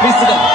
Please sit down.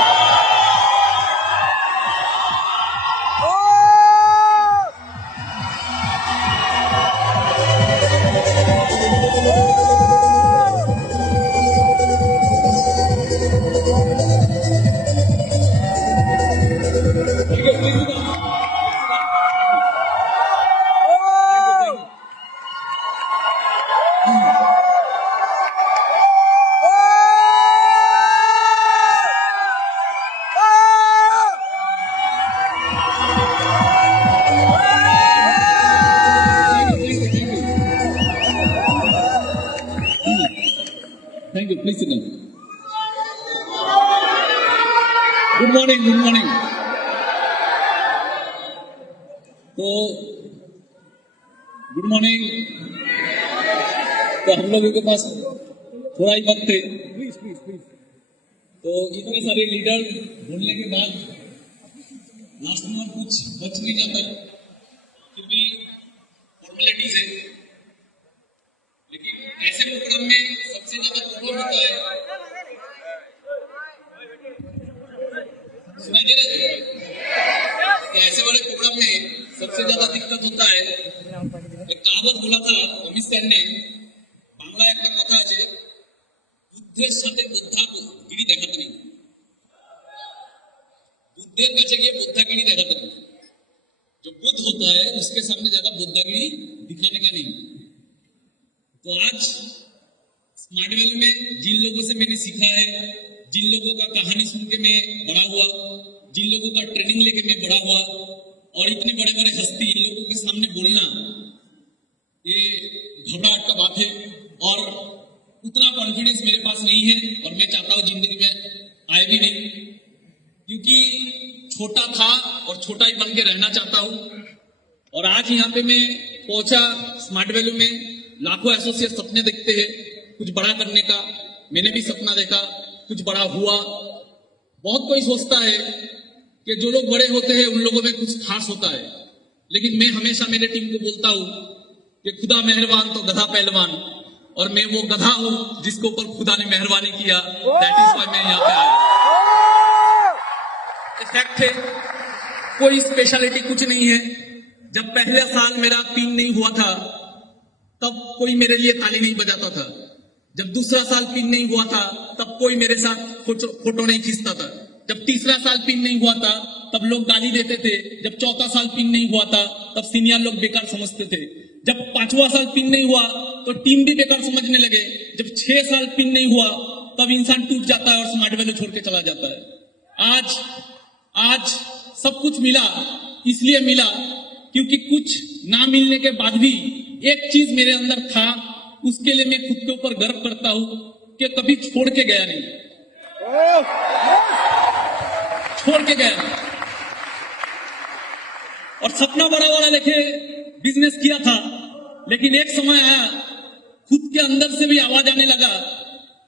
Thank you. Please sit down. Good morning. Good morning. तो good morning. तो हम लोगों के पास थोड़ा ही वक्त है, तो इतने सारे लीडर बोलने के बाद लास्ट में कुछ बच नहीं जाता, फिर भी फॉर्मेलिटीज है। लेकिन ऐसे प्रोग्राम में सबसे ज्यादा प्रॉब्लम होता है, सुनाई दे रहा है? ऐसे वाले प्रोग्राम में सबसे ज्यादा दिक्कत होता है। एक कहावत बोला था अमित शाह ने, बांग्ला एक कथा है, बुद्धेर साथे बुद्धागिरी देखाते नहीं, बुद्धेर काछे गिये बुद्धागिरी देखाते नहीं। जो बुद्ध होता है उसके सामने ज्यादा बुद्धागिरी दिखाने का नहीं। तो आज स्मार्ट वैल्यू में जिन लोगों से मैंने सीखा है, जिन लोगों का कहानी सुन के मैं बड़ा हुआ, जिन लोगों का ट्रेनिंग लेके मैं बड़ा हुआ, और इतने बड़े बड़े हस्ती इन लोगों के सामने बोलना ये घबराहट का बात है, और उतना कॉन्फिडेंस मेरे पास नहीं है, और मैं चाहता हूं जिंदगी में आए भी नहीं, क्योंकि छोटा था और छोटा ही बन के रहना चाहता हूं। और आज यहाँ पे मैं पहुंचा स्मार्ट वैल्यू में। लाखों एसोसिएट सपने देखते हैं कुछ बड़ा करने का, मैंने भी सपना देखा, कुछ बड़ा हुआ। बहुत कोई सोचता है कि जो लोग बड़े होते हैं उन लोगों में कुछ खास होता है, लेकिन मैं हमेशा मेरे टीम को बोलता हूं कि खुदा मेहरबान तो गधा पहलवान, और मैं वो गधा हूं जिसके ऊपर खुदा ने मेहरबानी किया। दैट इज व्हाई मैं यहाँ पे आया। फैक्ट है, कोई स्पेशलिटी कुछ नहीं है। जब पहले साल मेरा पिन नहीं हुआ था तब कोई मेरे लिए ताली नहीं बजाता था। जब दूसरा साल पिन नहीं हुआ था तब कोई मेरे साथ फोटो नहीं खींचता था। जब तीसरा साल पिन नहीं हुआ था तब लोग गाली देते थे। जब चौथा साल पिन नहीं हुआ था तब सीनियर लोग बेकार समझते थे। जब पांचवा साल पिन नहीं हुआ तो टीम भी बेकार समझने लगे। जब 6 साल पिन नहीं हुआ तब इंसान टूट जाता है और स्मार्ट वैल्यू छोड़ के चला जाता है। आज सब कुछ मिला, इसलिए मिला क्योंकि कुछ ना मिलने के बाद भी एक चीज मेरे अंदर था, उसके लिए मैं खुद के ऊपर गर्व करता हूं कि कभी छोड़ के गया नहीं, छोड़ के गया नहीं। और सपना बड़ा बड़ा लेके बिजनेस किया था, लेकिन एक समय आया खुद के अंदर से भी आवाज आने लगा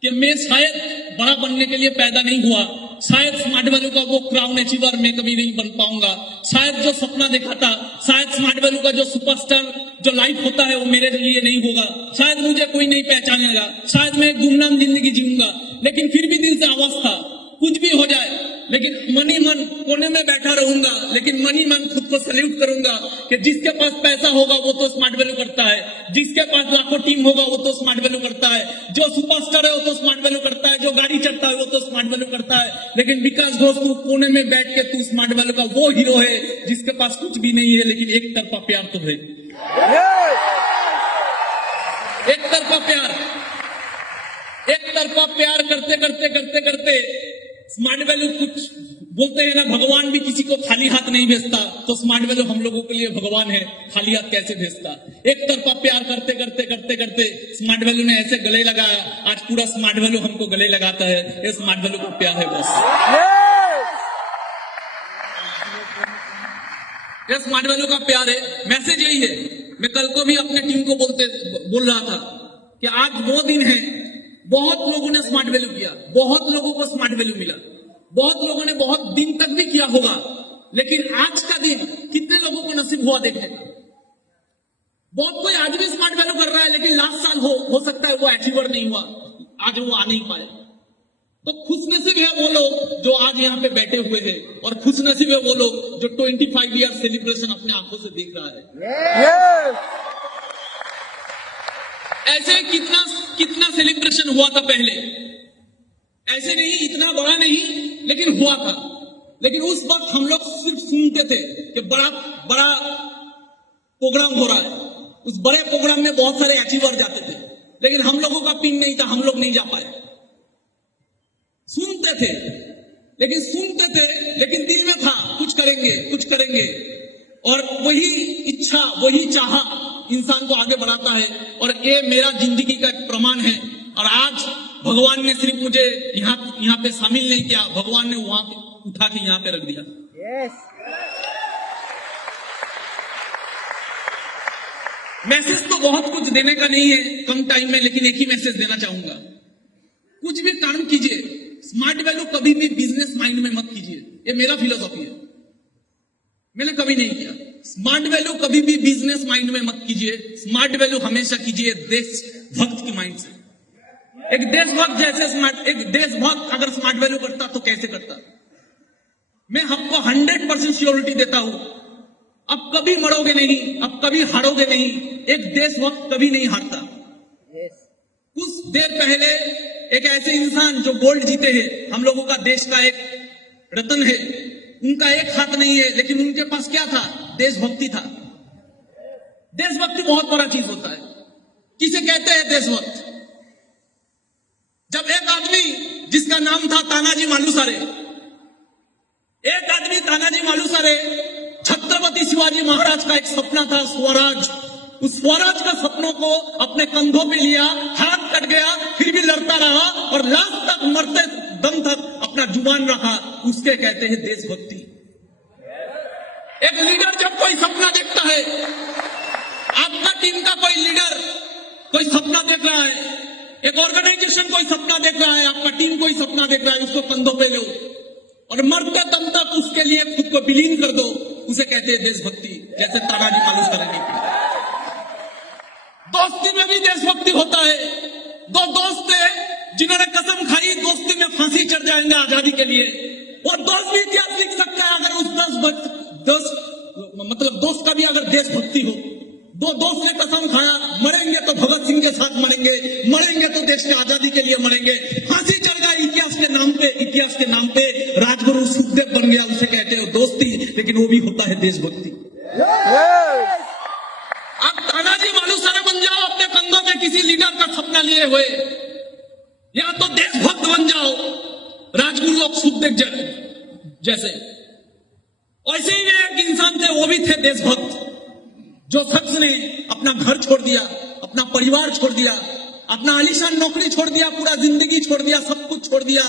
कि मैं शायद बड़ा बनने के लिए पैदा नहीं हुआ, शायद स्मार्ट वैल्यू का वो क्राउन अचीवर मैं कभी नहीं बन पाऊंगा, शायद जो सपना देखा था, शायद स्मार्ट वैल्यू का जो सुपरस्टार जो लाइफ होता है वो मेरे लिए नहीं होगा, शायद मुझे कोई नहीं पहचानेगा, शायद मैं एक गुमनाम जिंदगी जीऊंगा। लेकिन फिर भी दिल से आवाज था, कुछ भी हो जाए, लेकिन मनी मन कोने में बैठा रहूंगा, लेकिन मनी मन खुद को सल्यूट करूंगा कि जिसके पास पैसा होगा वो तो स्मार्ट वैल्यू करता है, जिसके पास लाखों टीम होगा वो तो स्मार्ट वैल्यू करता है, जो सुपरस्टार है वो तो स्मार्ट वैल्यू करता है, जो गाड़ी चढ़ता है वो तो स्मार्ट वैल्यू करता है। लेकिन विकास घोष तू कोने में बैठ के तू स्मार्ट वैल्यू का वो हीरो है जिसके पास कुछ भी नहीं है, लेकिन एक तरफा प्यार तो है, एक तरफा प्यार। एक तरफा प्यार करते करते करते करते स्मार्ट वैल्यू, कुछ बोलते हैं ना भगवान भी किसी को खाली हाथ नहीं भेजता, तो स्मार्ट वैल्यू हम लोगों के लिए भगवान है, खाली हाथ कैसे भेजता। एक तरफा प्यार करते करते करते करते स्मार्ट वैल्यू ने ऐसे गले लगाया, आज पूरा स्मार्ट वैल्यू हमको गले लगाता है। ये स्मार्ट वैल्यू को प्यार है बस, ये स्मार्ट वैल्यू का प्यार है। मैसेज यही है। मैं कल को भी अपने टीम को बोल रहा था कि आज वो दिन है, बहुत लोगों ने स्मार्ट वैल्यू किया, बहुत लोगों को स्मार्ट वैल्यू मिला, बहुत लोगों ने बहुत दिन तक भी किया होगा, लेकिन आज का दिन कितने लोगों को नसीब हुआ देखने का। बहुत कोई आज भी स्मार्ट वैल्यू कर रहा है, लेकिन लास्ट साल हो सकता है वो अचीवर नहीं हुआ, आज वो आ नहीं पाया। तो खुशनसीब है वो लोग जो आज यहाँ पे बैठे हुए हैं, और खुशनसीब है वो लोग जो 25 ईयर सेलिब्रेशन अपने आंखों से देख रहा है। ऐसे कितना कितना सेलिब्रेशन हुआ था पहले, ऐसे नहीं, इतना बड़ा नहीं, लेकिन हुआ था। लेकिन उस वक्त हम लोग सिर्फ सुनते थे कि बड़ा बड़ा प्रोग्राम हो रहा है। उस बड़े प्रोग्राम में बहुत सारे अचीवर जाते थे, लेकिन हम लोगों का पिन नहीं था, हम लोग नहीं जा पाए। सुनते थे, लेकिन दिल में था कुछ करेंगे, कुछ करेंगे। और वही इच्छा, वही चाह इंसान को आगे बढ़ाता है। और ये मेरा जिंदगी का एक प्रमाण है। और आज भगवान ने सिर्फ मुझे यहाँ पे शामिल नहीं किया, भगवान ने वहां पे उठा के यहाँ पे रख दिया। मैसेज तो बहुत कुछ देने का नहीं है कम टाइम में, लेकिन एक ही मैसेज देना चाहूंगा। कुछ भी काम कीजिए, स्मार्ट वैल्यू कभी भी बिजनेस माइंड में मत कीजिए। ये मेरा फिलोसॉफी है, मैंने कभी नहीं किया। स्मार्ट वैल्यू कभी भी बिजनेस माइंड में मत कीजिए। स्मार्ट वैल्यू हमेशा कीजिए देशभक्त की माइंड से। एक देशभक्त जैसे एक देशभक्त अगर स्मार्ट वैल्यू करता तो कैसे करता? मैं आपको 100% श्योरिटी देता हूं, अब कभी मरोगे नहीं, अब कभी हारोगे नहीं। एक देशभक्त कभी नहीं हारता। कुछ देर पहले एक ऐसे इंसान जो गोल्ड जीते हैं, हम लोगों का देश का एक रत्न है, उनका एक हाथ नहीं है, लेकिन उनके पास क्या था? देशभक्ति था। देशभक्ति बहुत बड़ा चीज होता है। किसे कहते हैं देशभक्त? जब एक आदमी जिसका नाम था तानाजी मालुसरे, एक आदमी तानाजी मालुसरे, छत्रपति शिवाजी महाराज का एक सपना था स्वराज। उस स्वराज का सपनों को अपने कंधों पे लिया, हाथ कट गया, फिर भी लड़ता रहा और लास्ट तक मरते दम तक अपना जुबान रखा। उसके कहते हैं देशभक्ति। एक लीडर जब कोई सपना देखता है, आपका टीम का कोई लीडर कोई सपना देख रहा है, एक ऑर्गेनाइजेशन कोई सपना देख रहा है, आपका टीम कोई सपना देख रहा है, उसको कंधों पे लो और मरते दम तक उसके लिए खुद को विलीन कर दो। उसे कहते हैं देशभक्ति, जैसे तानाजी मालुसरे ने किया। दोस्ती में भी देशभक्ति होता है। दो दोस्त थे जिन्होंने कसम खाई दोस्ती में फांसी चढ़ जाएंगे आजादी के लिए। और दोस्त भी इतिहास लिख सकता है अगर उस दोस्त का भी अगर देशभक्ति हो। दो दोस्त ने कसम खाया, मरेंगे तो भगत सिंह के साथ मरेंगे, मरेंगे तो देश की आजादी के लिए मरेंगे। फांसी चढ़ गया इतिहास के नाम पे राजगुरु सुखदेव बन गया। उसे कहते हैं दोस्ती, लेकिन वो भी होता है देशभक्ति। आप तानाजी मालुसरे बन जाओ अपने कंधों में किसी लीडर का सपना लिए हुए, या तो देशभक्त बन जाओ राजगुरु और सुखदेव जैसे। वैसे ही एक इंसान थे, वो भी थे देशभक्त। जो शख्स ने अपना घर छोड़ दिया, अपना परिवार छोड़ दिया, अपना आलीशान नौकरी छोड़ दिया, पूरा जिंदगी छोड़ दिया, सब कुछ छोड़ दिया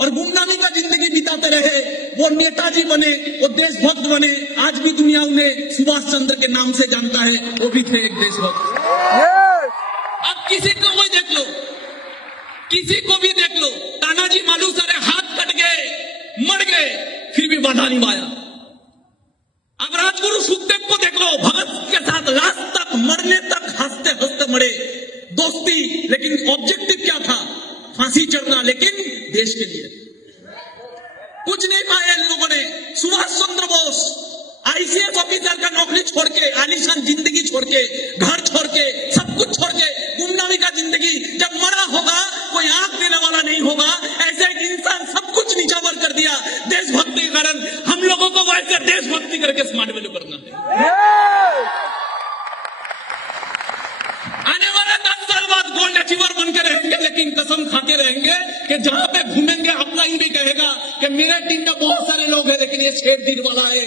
और गुमनामी का जिंदगी बिताते रहे। वो नेताजी बने, वो देशभक्त बने। आज भी दुनिया उन्हें सुभाष चंद्र के नाम से जानता है। वो भी थे एक देशभक्त। अब किसी को भी देख लो, किसी को भी देख लो, तानाजी मालुसरे हाथ कट गए, मर गए, फिर भी बाधा निभाया। अब राजगुरु सुखदेव को देख लो, भगत के साथ लास्ट तक मरने तक हंसते हंसते मरे। दोस्ती, लेकिन ऑब्जेक्टिव क्या था? फांसी चढ़ना, लेकिन देश के लिए। कुछ नहीं पाया इन लोगों ने। सुभाष चंद्र बोस आईसीएस ऑफिसर का नौकरी छोड़ के, आलीशान जिंदगी छोड़ के, घर छोड़ के, सब कुछ छोड़ के, गुमनामी का जिंदगी, जब मरा होगा कोई आंख देने वाला नहीं होगा। ऐसे एक इंसान सब कुछ नीचावर कर दिया देशभक्ति के कारण। हम लोगों को वैसे देशभक्ति करके स्मार्ट वैल्यू करना है। आने वाले 10 साल बाद गोल्ड अचीवर बन के रहेंगे, लेकिन कसम खाते रहेंगे कि जहां पे घूमेंगे अपलाइन भी कहेगा कि मेरे टीम में बहुत सारे लोग हैं, लेकिन ये शेर दिल वाला है,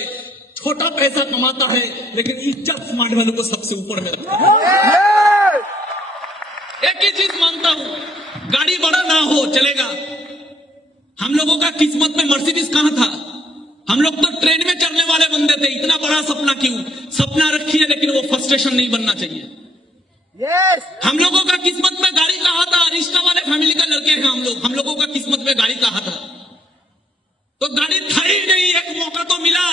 छोटा पैसा कमाता है, लेकिन इज्जत स्मार्ट वैल्यू को सबसे ऊपर में रखता है। एक ही चीज मानता हूं, गाड़ी बड़ा ना हो चलेगा। हम लोगों का किस्मत में मर्सिडीज कहां था? हम लोग तो ट्रेन में चढ़ने वाले बंदे थे। इतना बड़ा सपना क्यों? सपना रखिए, लेकिन वो फ्रस्ट्रेशन नहीं बनना चाहिए। हम लोगों का किस्मत में गाड़ी कहां था? रिश्ता वाले फैमिली का लड़के हैं हम लोगों का किस्मत में गाड़ी कहां था? तो गाड़ी था ही नहीं। एक मौका तो मिला,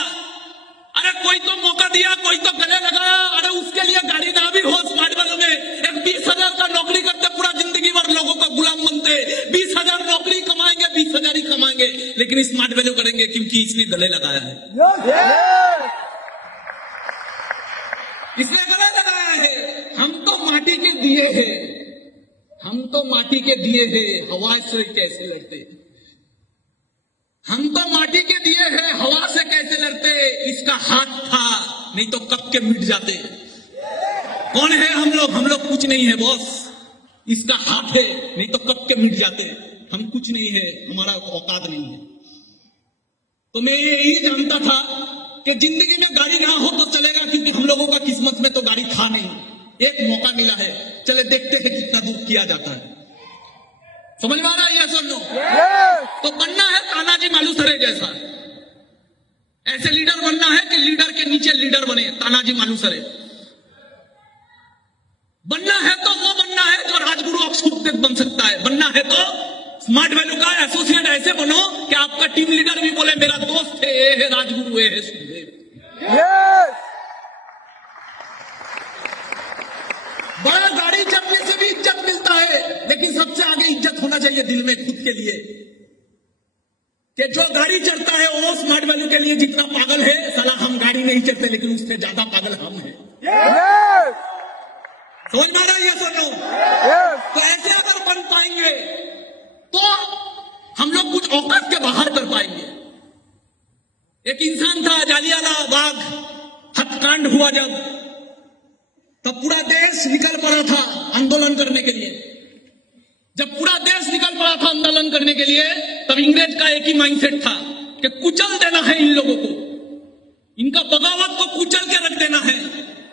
अरे कोई तो मौका दिया, कोई तो गले लगाया, अरे उसके लिए गाड़ी ना भी हो स्मार्ट वैल्यू में। एक 20,000 का नौकरी करते पूरा जिंदगी भर लोगों का गुलाम बनते, 20,000 नौकरी कमाएंगे, 20,000 ही कमाएंगे, करेंगे, लेकिन स्मार्ट वैल्यू करेंगे क्योंकि इसने गले लगाया है। इसने गले लगाया है। हम तो माटी के दिए हैं, हम तो माटी के दिए हैं, हवा से कैसे लड़ते। हम तो माटी के दिए हैं, हवा से कैसे लड़ते। इसका हाथ था, नहीं तो कब के मिट जाते। कौन है हम लोग? हम लोग कुछ नहीं है बॉस। इसका हाथ है, नहीं तो कब के मिट जाते। हम कुछ नहीं है, हमारा औकात नहीं है। तो मैं यही जानता था कि जिंदगी में गाड़ी ना हो तो चलेगा, क्योंकि हम लोगों का किस्मत में तो गाड़ी था नहीं। एक मौका मिला है, चले देखते हैं कितना दूर किया जाता है। समझ में आ रहा है? ये सुन लो। तो बनना है तानाजी मालुसरे जैसा। ऐसे लीडर बनना है कि लीडर के नीचे लीडर बने, तानाजी मालुसरे। बनना है तो वो बनना है जो राजगुरु अक्षुब्ध बन सकता है। बनना है तो स्मार्ट वैल्यू का एसोसिएट ऐसे बनो कि आपका टीम लीडर भी बोले मेरा दोस्त है, ये है राजगुरु, ये है सुखदेव। बड़ा गाड़ी चढ़ने से भी इज्जत मिलता है, लेकिन सबसे आगे इज्जत होना चाहिए दिल में खुद के लिए। कि जो गाड़ी चढ़ता है वो स्मार्ट वैल्यू के लिए जितना पागल है, साला हम गाड़ी नहीं चढ़ते, लेकिन उससे ज्यादा पागल हम हैं। समझ में आ रहा है? ये सुनो। तो ऐसे अगर बन पाएंगे तो हम लोग कुछ औकात के बाहर कर पाएंगे। एक इंसान था, जालियांवाला बाग हत्याकांड हुआ तब पूरा देश निकल पड़ा था आंदोलन करने के लिए। जब पूरा देश निकल पड़ा था आंदोलन करने के लिए, तब इंग्रेज का एक ही माइंडसेट था कि कुचल देना है इन लोगों को, इनका बगावत को कुचल के रख देना है।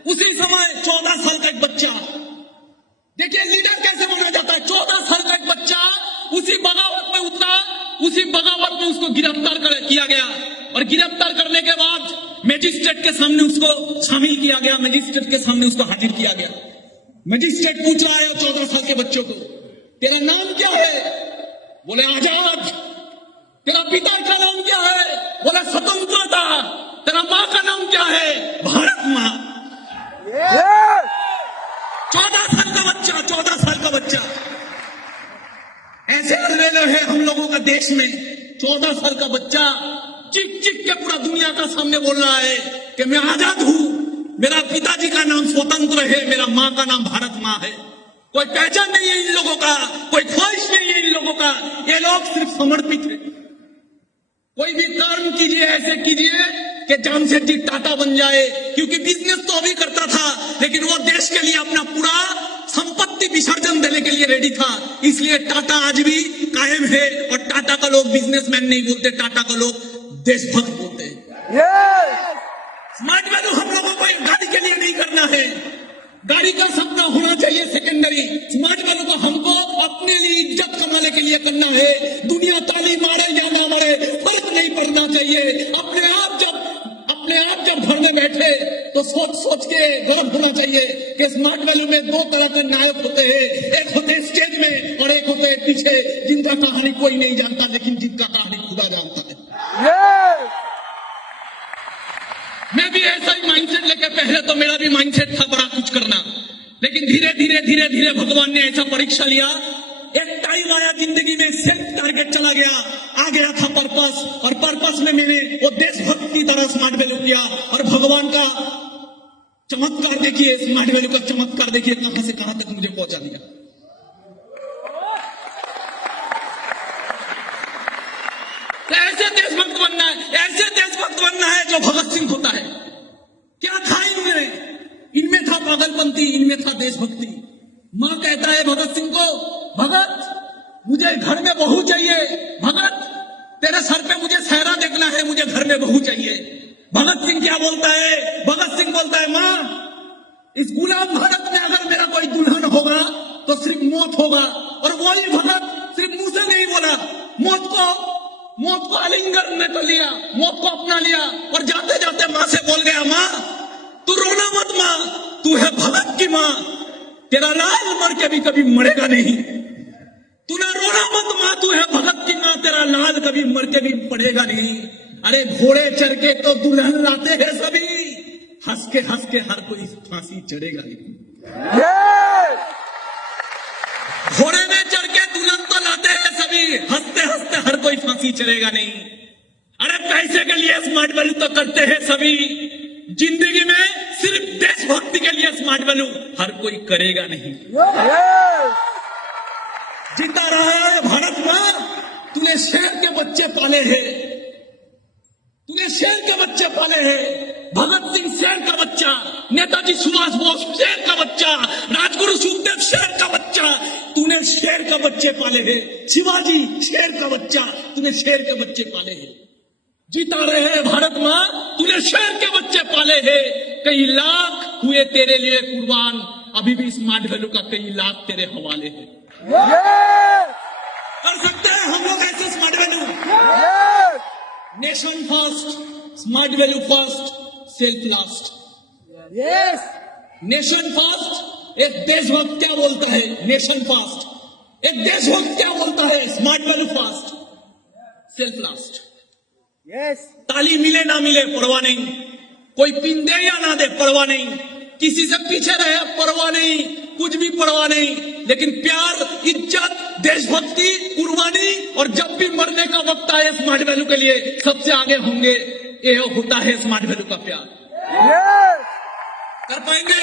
उसी समय 14 साल का एक बच्चा, देखिए लीडर कैसे बना जाता है। 14 साल का एक बच्चा उसी बगावत में उतरा, उसी बगावत में उसको गिरफ्तार किया गया, और गिरफ्तार करने के बाद मजिस्ट्रेट के सामने उसको शामिल किया गया, मजिस्ट्रेट के सामने उसको हाजिर किया गया। मजिस्ट्रेट पूछ रहा है 14 साल के बच्चों को, तेरा नाम क्या है? बोले आजाद। तेरा पिता का नाम क्या है? बोले स्वतंत्रता। तेरा माँ का नाम क्या है? भारत माँ। 14 साल का बच्चा, 14 साल का बच्चा। ऐसे अल्वेलो है हम लोगों का देश में। 14 साल का बच्चा चिक चिक के पूरा दुनिया का सामने बोल रहा है कि मैं आजाद हूं, मेरा पिताजी का नाम स्वतंत्र है, मेरा माँ का नाम भारत माँ है। कोई पहचान नहीं है इन लोगों का, कोई ख्वाहिश नहीं है इन लोगों का। ये लोग सिर्फ समर्पित है। कोई भी कर्म कीजिए, ऐसे कीजिए कि जामशेदजी टाटा बन जाए, क्योंकि बिजनेस तो अभी करता था, लेकिन वो देश के लिए अपना पूरा संपत्ति विसर्जन देने के लिए रेडी था। इसलिए टाटा आज भी कायम है, और टाटा का लोग बिजनेसमैन नहीं बोलते, टाटा का लोग देशभक्त बोलते हैं। स्मार्ट वैल्यू हम लोगों को एक गाड़ी के लिए नहीं करना है। गाड़ी का सपना होना चाहिए सेकेंडरी। स्मार्ट वैल्यू को हमको अपने लिए इज्जत कमाने के लिए करना है। दुनिया ताली मारे या ना मारे फर्क नहीं पड़ना चाहिए। अपने आप जब घर में बैठे तो सोच के गर्व होना चाहिए कि स्मार्ट वैल्यू में 2 तरह के नायक होते हैं। एक होते हैं स्टेज में, और एक होते हैं पीछे, जिनका कहानी कोई नहीं जानता, लेकिन जिनका कहानी खुदा जानता है। मैं भी ऐसा ही माइंडसेट लेके, पहले तो मेरा भी माइंडसेट था बड़ा कुछ करना, लेकिन धीरे धीरे भगवान ने ऐसा परीक्षा लिया। एक टाइम आया जिंदगी में, सेल्फ टारगेट चला गया, आ गया था पर्पस, और पर्पस में मैंने वो देशभक्त की तरह स्मार्ट वैल्यू किया। और भगवान का चमत्कार देखिए, स्मार्ट वैल्यू का चमत्कार देखिए, कहां से कहां तक मुझे पहुंचा दिया। ऐसे देशभक्त बनना है, ऐसे देशभक्त बनना है जो भगत सिंह होता है। क्या था इनमें था पागलपंती, इनमें था देशभक्ति। मां कहता है भगत सिंह को, भगत मुझे घर में बहू चाहिए, भगत तेरे सर पे मुझे सहरा देखना है, मुझे घर में बहू चाहिए। भगत सिंह क्या बोलता है? भगत सिंह बोलता है, मां इस गुलाम भारत में अगर मेरा कोई दुल्हन होगा तो सिर्फ मौत होगा। और वही भगत सिर्फ मुंह से नहीं बोला, मौत को आलिंगन में तो लिया, मौत को अपना लिया, और जाते जाते मां से बोल गया, मां तू रोना मत, मां तू है भगत की मां, तेरा लाल मर के भी कभी मरेगा नहीं। तू ना रोना मत मां, तू है भगत की मां, तेरा लाल कभी मर के भी पड़ेगा नहीं। अरे घोड़े चढ़ के तो दुल्हन लाते हैं सभी, हंस के हर कोई फांसी चढ़ेगा नहीं। घोड़े में चढ़ के दुल्हन तो लाते हैं सभी, नहीं, हंसते हंसते हर कोई फांसी चलेगा नहीं। अरे पैसे के लिए स्मार्ट वैल्यू तो करते हैं सभी, जिंदगी में सिर्फ देशभक्ति के लिए स्मार्ट वैल्यू हर कोई करेगा नहीं। जिंदा रहा है भारत मां, तूने शेर के बच्चे पाले हैं, तूने शेर के बच्चे पाले हैं। भगत सिंह शेर का बच्चा, नेताजी सुभाष बोस शेर का बच्चा, राजगुरु सुखदेव शेर का बच्चा, तूने शेर का बच्चे पाले हैं। शिवाजी शेर का बच्चा, तूने शेर के बच्चे पाले हैं। जीता रहे भारत मां, तूने शेर के बच्चे पाले हैं। कई लाख हुए तेरे लिए कुर्बान, अभी भी स्मार्ट वैल्यू का कई लाख तेरे हवाले है। कर सकते हैं हम लोग ऐसे smart value. Nation first, smart value first, self last. Nation first, एक देशभक्त क्या बोलता है? Nation first. एक देशभक्त क्या बोलता है? Smart value first, self last. ताली मिले ना मिले परवाह नहीं, कोई पिन दे या ना दे परवाह नहीं, किसी से पीछे रहे परवाह नहीं, कुछ भी परवाह नहीं, लेकिन प्यार, इज्जत, देशभक्ति, कुर्बानी और जब भी मरने का वक्त आए स्मार्ट वैल्यू के लिए सबसे आगे होंगे। ये होता है स्मार्ट वैल्यू का प्यार। कर पाएंगे?